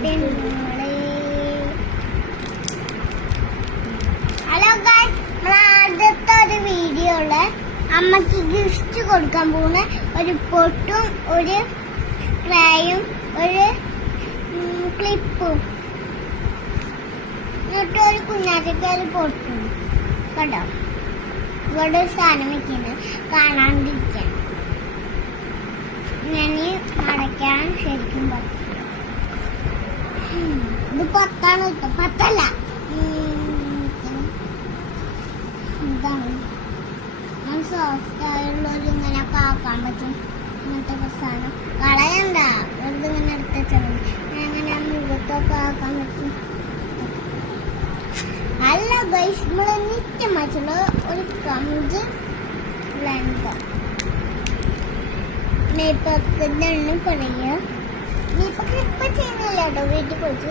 Hello guys, ആദ്യത്തെ ഒരു വീഡിയോയില് അമ്മക്ക് ഗിഫ്റ്റ് കൊടുക്കാൻ പോകുന്ന ഒരു പൊട്ടും ഒരു സ്പ്രേയും ഒരു ക്ലിപ്പും എന്നിട്ട് ഒരു കുഞ്ഞാറ്റൊരു പൊട്ടും കേട്ടോ. ഇവിടെ ഒരു സാധനം വെക്കുന്നത് കാണാണ്ടിരിക്കാൻ ഞാൻ മടക്കാൻ ശരിക്കും പറ്റും. ഇത് 10 കേട്ടോ, 10 ഇതാണ് സോഫ്റ്റ് ആയുള്ളൊരു ഇങ്ങനെയൊക്കെ ആക്കാൻ പറ്റും. ഇങ്ങനത്തെ സാധനം കളയണ്ട, വെറുതെ ഇങ്ങനെ എടുത്തുവെച്ചാൽ അങ്ങനെ മുഖത്തൊക്കെ ആക്കാൻ പറ്റും. നല്ല ഗൈസ്, നമ്മള് നിത്യം വെച്ചുള്ള ഒരു കഞ്ച് ബ്ലെൻഡർ മേപ്പൊക്കെ ഇതാണ് പറയുക. ഇപ്പൊ ക്ലിപ്പ് ചെയ്യുന്നില്ല കേട്ടോ, വീട്ടിൽ പോയിട്ട്